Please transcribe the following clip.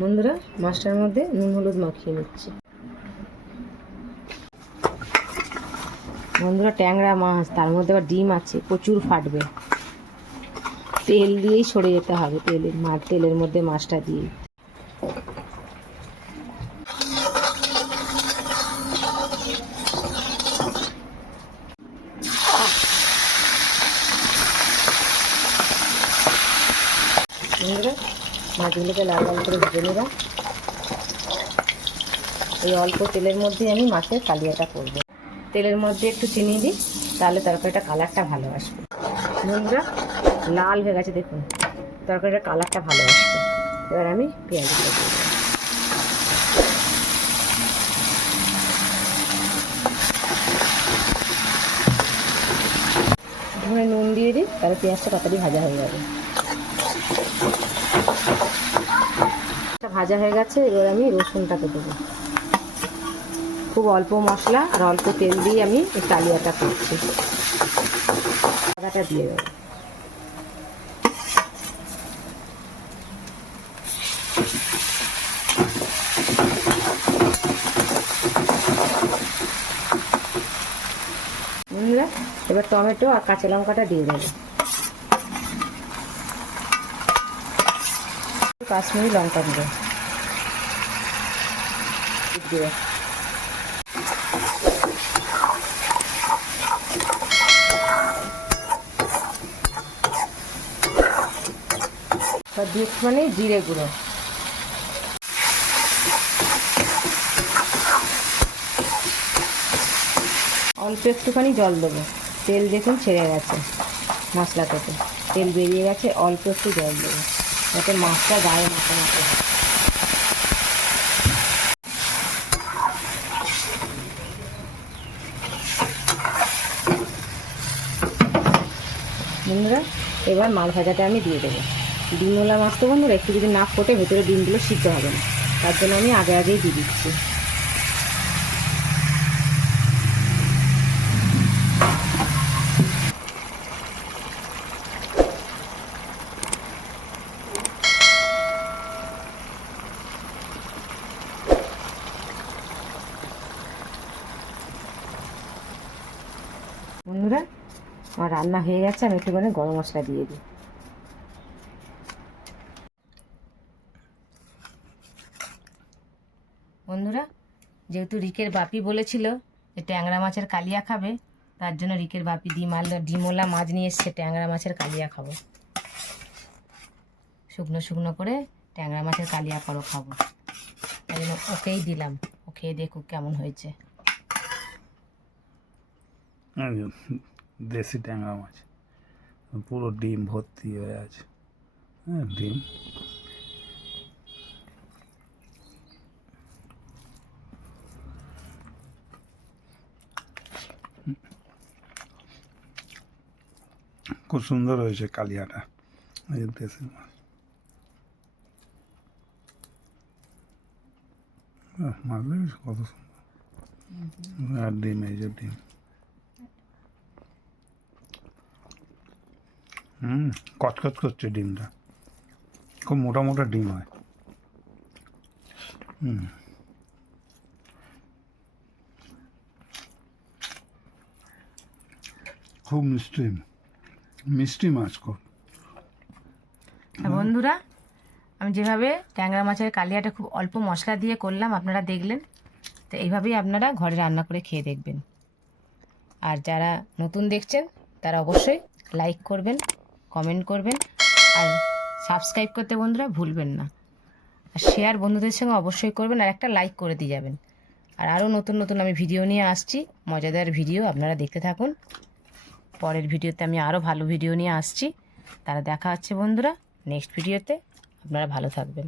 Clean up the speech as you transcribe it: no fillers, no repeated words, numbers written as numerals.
বন্ধুরা মাছটার মধ্যে নুন হলুদ মাখিয়ে নিচ্ছি। বন্ধুরা ট্যাংরা মাছ, তার মধ্যে আবার ডিম আছে, প্রচুর ফাটবে। তেল দিয়েই সরে যেতে হবে, তেলের মধ্যে মাছটা দিয়ে। বন্ধুরা মাছগুলোকে লাল লাল করে ভেজে নিলাম। এই অল্প তেলের মধ্যে আমি মাছের কালিয়াটা করব। তেলের মধ্যে একটু চিনি দিই, তাহলে তরকারিটা কালারটা ভালো আসবে। বন্ধুরা লাল হয়ে গেছে, দেখুন তরকারিটার কালারটা ভালো আসবে। এবার আমি পেঁয়াজগুলো দিয়ে দেবো। ধরে নুন দিয়ে দিই, তাহলে পেঁয়াজটা তাড়াতাড়ি ভাজা হয়ে যাবে। ভাজা হয়ে গেছে, এবার আমি রসুনটাকে দেবো। খুব অল্প মশলা আর অল্প তেল দিয়ে আমি এই কালিয়াটা করছি। আদাটা দিয়ে দেবো। বন্ধুরা এবার টমেটো আর কাঁচা লঙ্কাটা দিয়ে দেবো। কাশ্মীরি লঙ্কা দেবো। একটুখানি জিরে গুঁড়ো। অল্প একটুখানি জল দেবো। তেল দেখুন ছেড়ে গেছে মশলা থেকে, তেল বেরিয়ে গেছে। অল্প একটু জল দেবো যাতে মাছটা গায়ে মাখামাখি হয়। বন্ধুরা এবার মাছ ভাজাটা আমি দিয়ে দেবো। ডিমওয়ালা মাছ তো বন্ধুরা একটু যদি না ফোটে ভেতরে ডিমগুলো সিদ্ধ হবে না, তার জন্য আমি আগেই দিয়ে দিচ্ছি। বন্ধুরা আমার রান্না হয়ে গেছে, আমি একটুখানি গরম মশলা দিয়ে দিই। বন্ধুরা যেহেতু রিকের বাপি বলেছিল যে ট্যাংরা মাছের কালিয়া খাবে, তার জন্য রিকের বাপি ডিমওয়ালা মাছ নিয়ে এসছে। ট্যাংরা মাছের কালিয়া খাবো, শুকনো শুকনো করে ট্যাংরা মাছের কালিয়া করো খাবো, তাই জন্য ওকেই দিলাম। ও খেয়ে দেখুক কেমন হয়েছে। দেশি ট্যাংরা মাছ, পুরো ডিম ভর্তি হয়ে আছে। হ্যাঁ ডিম খুব সুন্দর হয়েছে কালিয়াটা। দেশি মাছ মাছ কত সুন্দর। আর ডিম, এই যে ডিম, কচকচ করছে ডিমটা। খুব মোটা মোটা ডিম হয়। খুব মিষ্টি মিষ্টি মাছ খুব। বন্ধুরা আমি যেভাবে ট্যাংরা মাছের কালিয়াটা খুব অল্প মশলা দিয়ে করলাম, আপনারা দেখলেন। তো এইভাবেই আপনারা ঘরে রান্না করে খেয়ে দেখবেন। আর যারা নতুন দেখছেন তারা অবশ্যই লাইক করবেন, কমেন্ট করবেন, আর সাবস্ক্রাইব করতে বন্ধুরা ভুলবেন না। আর শেয়ার বন্ধুদের সঙ্গে অবশ্যই করবেন, আর একটা লাইক করে দিয়ে যাবেন। আর আরও নতুন নতুন আমি ভিডিও নিয়ে আসছি, মজাদার ভিডিও, আপনারা দেখতে থাকুন। পরের ভিডিওতে আমি আরও ভালো ভিডিও নিয়ে আসছি। তারা দেখা হচ্ছে বন্ধুরা নেক্সট ভিডিওতে। আপনারা ভালো থাকবেন।